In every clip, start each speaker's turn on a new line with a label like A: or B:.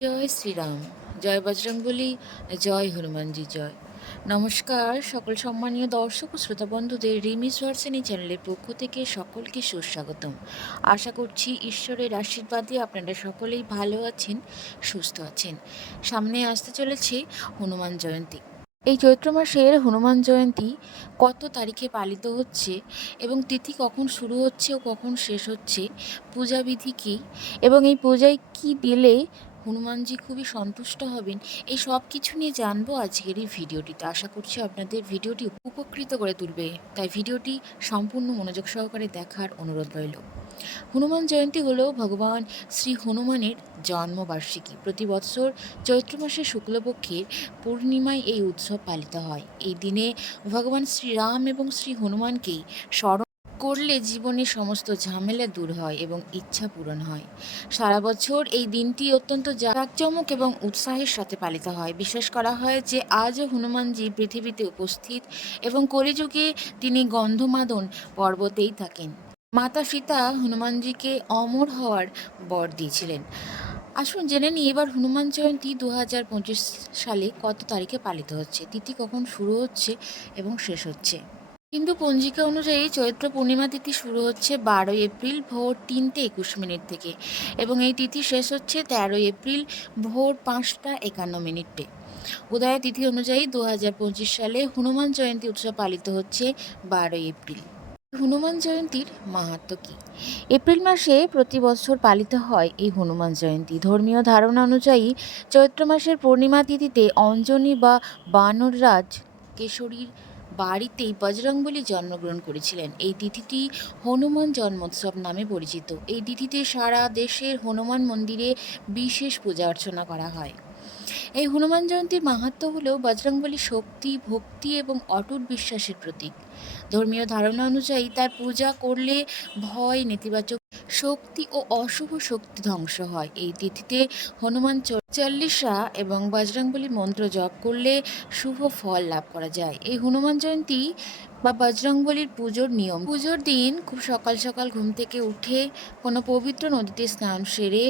A: জয় শ্রীরাম, জয় বজরংবলী জয় হনুমানজি, জয়। নমস্কার, সকল সম্মানীয় দর্শক ও শ্রোতা বন্ধুদের রিমিস ভার্সেনি চ্যানেলের পক্ষ থেকে সকলকে সুস্বাগতম। আশা করছি ঈশ্বরের আশীর্বাদে আপনারা সকলেই ভালো আছেন, সুস্থ আছেন। সামনে আসতে চলেছে হনুমান জয়ন্তী। এই চৈত্র মাসের হনুমান জয়ন্তী কত তারিখে পালিত হচ্ছে এবং তিথি কখন শুরু হচ্ছে ও কখন শেষ হচ্ছে, পূজাবিধি কী এবং এই পূজায় কী দিলে হনুমানজি খুবই সন্তুষ্ট হবেন। এই সব কিছু নিয়ে জানব আজকের এই ভিডিওটিতে। আশা করছি আপনাদের ভিডিওটি উপকৃত করে তুলবে। তাই ভিডিওটি সম্পূর্ণ মনোযোগ সহকারে দেখার অনুরোধ রইল। হনুমান জয়ন্তী হল ভগবান শ্রী হনুমানের জন্মবার্ষিকী। প্রতি বৎসর চৈত্র মাসের শুক্লপক্ষের পূর্ণিমায় এই উৎসব পালিত হয়। এই দিনে ভগবান শ্রীরাম এবং শ্রী হনুমানকেই স্মরণ করলে জীবনের সমস্ত ঝামেলা দূর হয় এবং ইচ্ছা পূরণ হয়। সারা বছর এই দিনটি অত্যন্ত জাঁকজমক এবং উৎসাহের সাথে পালিত হয়। বিশ্বাস করা হয় যে আজও হনুমানজি পৃথিবীতে উপস্থিত এবং কলিযুগে তিনি গন্ধমাদন পর্বতেই থাকেন। মাতা সীতা হনুমানজিকে অমর হওয়ার বর দিয়েছিলেন। আসুন জেনে নিই এবার হনুমান জয়ন্তী দু হাজার পঁচিশ সালে কত তারিখে পালিত হচ্ছে? তিথি কখন শুরু হচ্ছে এবং শেষ হচ্ছে? হিন্দু পঞ্জিকা অনুযায়ী চৈত্র পূর্ণিমা তিথি শুরু হচ্ছে বারোই এপ্রিল ভোর তিনটে একুশ মিনিট থেকে এবং এই তিথি শেষ হচ্ছে তেরোই এপ্রিল ভোর পাঁচটা একান্ন মিনিটে। উদয় তিথি অনুযায়ী দু হাজার পঁচিশ সালে হনুমান জয়ন্তী উৎসব পালিত হচ্ছে বারোই এপ্রিল। হনুমান জয়ন্তীর মাহাত্ম কী? এপ্রিল মাসে প্রতি বছর পালিত হয় এই হনুমান জয়ন্তী। ধর্মীয় ধারণা অনুযায়ী চৈত্র মাসের পূর্ণিমা তিথিতে অঞ্জনী বা বানররাজ কেশরীর বাড়িতেই বজরংবলী জন্মগ্রহণ করেছিলেন। এই তিথিটি হনুমান জন্মোৎসব নামে পরিচিত। এই তিথিতে সারা দেশের হনুমান মন্দিরে বিশেষ পূজা অর্চনা করা হয়। এই হনুমান জয়ন্তীর মাহাত্ম হল বজরংবলী শক্তি, ভক্তি এবং অটুট বিশ্বাসের প্রতীক। ধর্মীয় ধারণা অনুযায়ী তার পূজা করলে ভয়, নেতিবাচক শক্তি ও অশুভ শক্তি ধ্বংস হয়। এই তিথিতে হনুমান চল্লিশা এবং বজরংবলী মন্ত্র জপ করলে শুভ ফল লাভ করা যায়। এই হনুমান জয়ন্তী বা বজরংবলীর পুজোর নিয়ম, পুজোর দিন খুব সকাল সকাল ঘুম থেকে উঠে কোনো পবিত্র নদীতে স্নান সেরে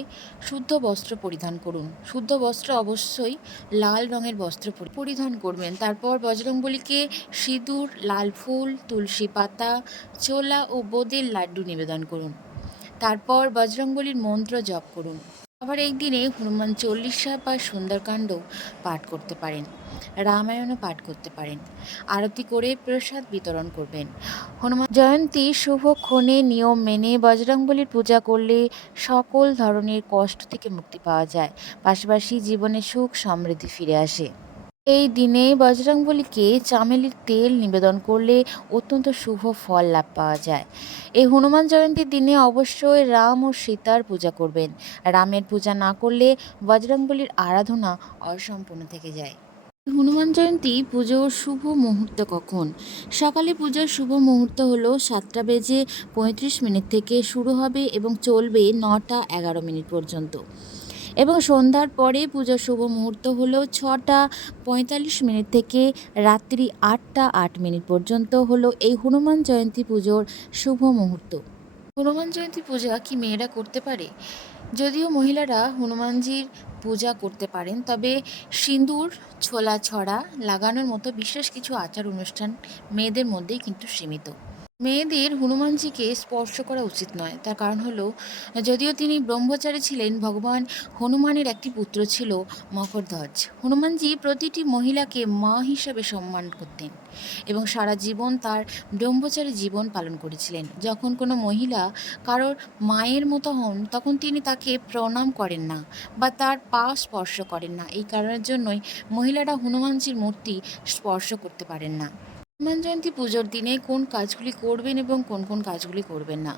A: শুদ্ধ বস্ত্র পরিধান করুন। শুদ্ধ বস্ত্র অবশ্যই লাল রঙের বস্ত্র পরিধান করবেন। তারপর বজরংবলীকে সিঁদুর, লাল ফুল তুলসী পাতা চোলা ও বোদের লাড্ডু নিবেদন করুন। তারপর বজরংবলীর মন্ত্র জপ করুন। আবার এই দিনে হনুমান চল্লিশা বা সুন্দরকাণ্ড পাঠ করতে পারেন, রামায়ণও পাঠ করতে পারেন। আরতি করে প্রসাদ বিতরণ করবেন। হনুমান জয়ন্তী শুভক্ষণে নিয়ম মেনে বজরংবলীর পূজা করলে সকল ধরনের কষ্ট থেকে মুক্তি পাওয়া যায়। পাশাপাশি জীবনে সুখ সমৃদ্ধি ফিরে আসে। এই দিনে বজরংবলীকে চামেলির তেল নিবেদন করলে অত্যন্ত শুভ ফল লাভ পাওয়া যায়। এই হনুমান জয়ন্তীর দিনে অবশ্যই রাম ও সীতার পূজা করবেন। রামের পূজা না করলে বজরংবলীর আরাধনা অসম্পূর্ণ থেকে যায়। হনুমান জয়ন্তী পুজোর শুভ মুহূর্ত কখন? সকালে পুজোর শুভ মুহূর্ত হলো সাতটা বেজে পঁয়ত্রিশ মিনিট থেকে শুরু হবে এবং চলবে নটা এগারো মিনিট পর্যন্ত। এবং সন্ধ্যার পরে পুজোর শুভ মুহূর্ত হলো ছটা পঁয়তাল্লিশ মিনিট থেকে রাত্রি আটটা আট মিনিট পর্যন্ত হলো এই হনুমান জয়ন্তী পুজোর শুভ মুহূর্ত। হনুমান জয়ন্তী পূজা কি মেয়েরা করতে পারে? যদিও মহিলারা হনুমানজির পূজা করতে পারেন, তবে সিঁদুর, ছোলা ছড়া লাগানোর মতো বিশেষ কিছু আচার অনুষ্ঠান মেয়েদের মধ্যেই কিন্তু সীমিত। মেয়েদের হনুমানজিকে স্পর্শ করা উচিত নয়। তার কারণ হলো, যদিও তিনি ব্রহ্মচারী ছিলেন, ভগবান হনুমানের একটি পুত্র ছিল মকরধ্বজ। হনুমানজি প্রতিটি মহিলাকে মা হিসাবে সম্মান করতেন এবং সারা জীবন তার ব্রহ্মচারী জীবন পালন করেছিলেন। যখন কোনো মহিলা কারোর মায়ের মতো হন, তখন তিনি তাকে প্রণাম করেন না বা তার পা স্পর্শ করেন না। এই কারণের জন্যই মহিলারা হনুমানজির মূর্তি স্পর্শ করতে পারেন না। হনুমান জয়ন্তী পুজোর দিনে কোন কাজগুলি করবেন এবং কোন কোন কাজগুলি করবেন না?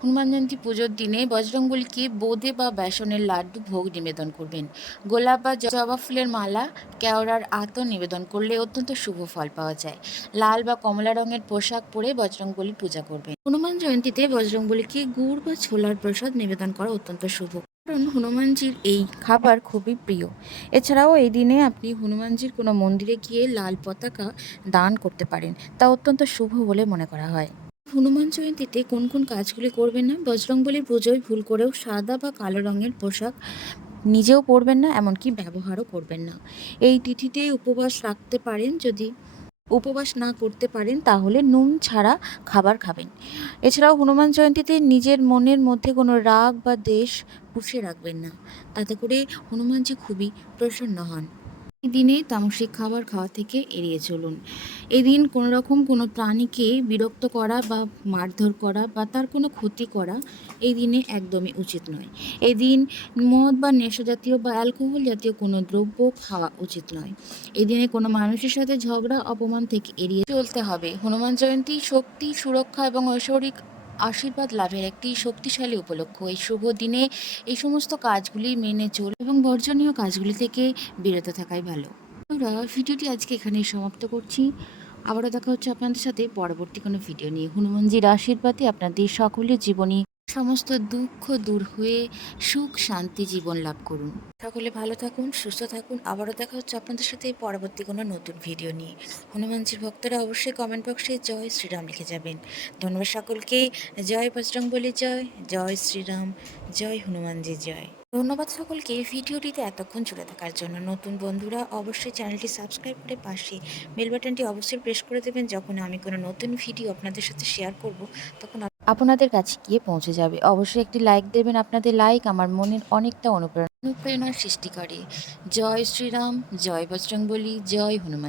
A: হনুমান জয়ন্তী পুজোর দিনে বজরংবলীকে বোঁদে বা বেসনের লাড্ডু ভোগ নিবেদন করবেন। গোলাপ বা জবা ফুলের মালা, কেওড়ার আতর নিবেদন করলে অত্যন্ত শুভ ফল পাওয়া যায়। লাল বা কমলা রঙের পোশাক পরে বজরংবলীর পূজা করবেন। হনুমান জয়ন্তীতে বজরংবলীকে গুড় বা ছোলার প্রসাদ নিবেদন করা অত্যন্ত শুভ। কারণ হনুমানজির এই খাবার খুবই প্রিয়। এছাড়াও এই দিনে আপনি হনুমানজির কোনো মন্দিরে গিয়ে লাল পতাকা দান করতে পারেন, তা অত্যন্ত শুভ বলে মনে করা হয়। হনুমান জয়ন্তীতে কোন কোন কাজগুলি করবেন না, বজরংবলীর পুজোয় ভুল করেও সাদা বা কালো রঙের পোশাক নিজেও পরবেন না, এমনকি ব্যবহারও করবেন না। এই তিথিতে উপবাস রাখতে পারেন যদি উপবাস না করতে পারেন, তাহলে নুন ছাড়া খাবার খাবেন। এছাড়াও হনুমান জয়ন্তীতে নিজের মনের মধ্যে কোনো রাগ বা দেশ পুষে রাখবেন না। তাতে করে হনুমানজি খুবই প্রসন্ন হন। দিনে তামসিক খাবার খাওয়া থেকে এড়িয়ে চলুন। এই দিন কোনো রকম কোনো প্রাণীকে বিরক্ত করা বা মারধর করা বা তার কোনো ক্ষতি করা এই দিনে একদমই উচিত নয়। এই দিন মদ বা নেশা জাতীয় বা অ্যালকোহল জাতীয় কোনো দ্রব্য খাওয়া উচিত নয়। এই দিনে কোনো মানুষের সাথে ঝগড়া, অপমান থেকে এড়িয়ে চলতে হবে। হনুমান জয়ন্তী শক্তি, সুরক্ষা এবং ঐশ্বরিক আশীর্বাদ লাভের একটি শক্তিশালী উপলক্ষ। এই শুভ দিনে এই সমস্ত কাজগুলি মেনে চল এবং বর্জনীয় কাজগুলি থেকে বিরত থাকাই ভালো। ভিডিওটি আজকে এখানেই সমাপ্ত করছি। আবারও দেখা হচ্ছে আপনাদের সাথে। পরবর্তী কোনো ভিডিও নিয়ে। হনুমানজির আশীর্বাদে আপনাদের সকলের জীবনী সমস্ত দুঃখ দূর হয়ে সুখ, শান্তি জীবন লাভ করুন। সকলে ভালো থাকুন, সুস্থ থাকুন। আবারও দেখা হচ্ছে আপনাদের সাথে পরবর্তী কোনো নতুন ভিডিও নিয়ে। হনুমানজির ভক্তরা অবশ্যই কমেন্ট বক্সে জয় শ্রীরাম লিখে যাবেন। ধন্যবাদ সকলকে। জয় বজরং বলি জয়। জয় শ্রীরাম। জয় হনুমানজি, জয়। ধন্যবাদ সকলকে। ভিডিওটিতে এতক্ষণ জুড়ে থাকার জন্য নতুন বন্ধুরা অবশ্যই চ্যানেলটি সাবস্ক্রাইব করে পাশে বেল বাটনটি অবশ্যই প্রেস করে দেবেন। যখন আমি কোনো নতুন ভিডিও আপনাদের সাথে শেয়ার করব, তখন আপনাদের কাছে গিয়ে পৌঁছে যাবে। অবশ্যই একটি লাইক দেবেন, আপনাদের লাইক আমার মনের অনেকটা অনুপ্রেরণা অনুপ্রেরণার সৃষ্টি করে জয় শ্রীরাম, জয় বজরং বলি জয় হনুমান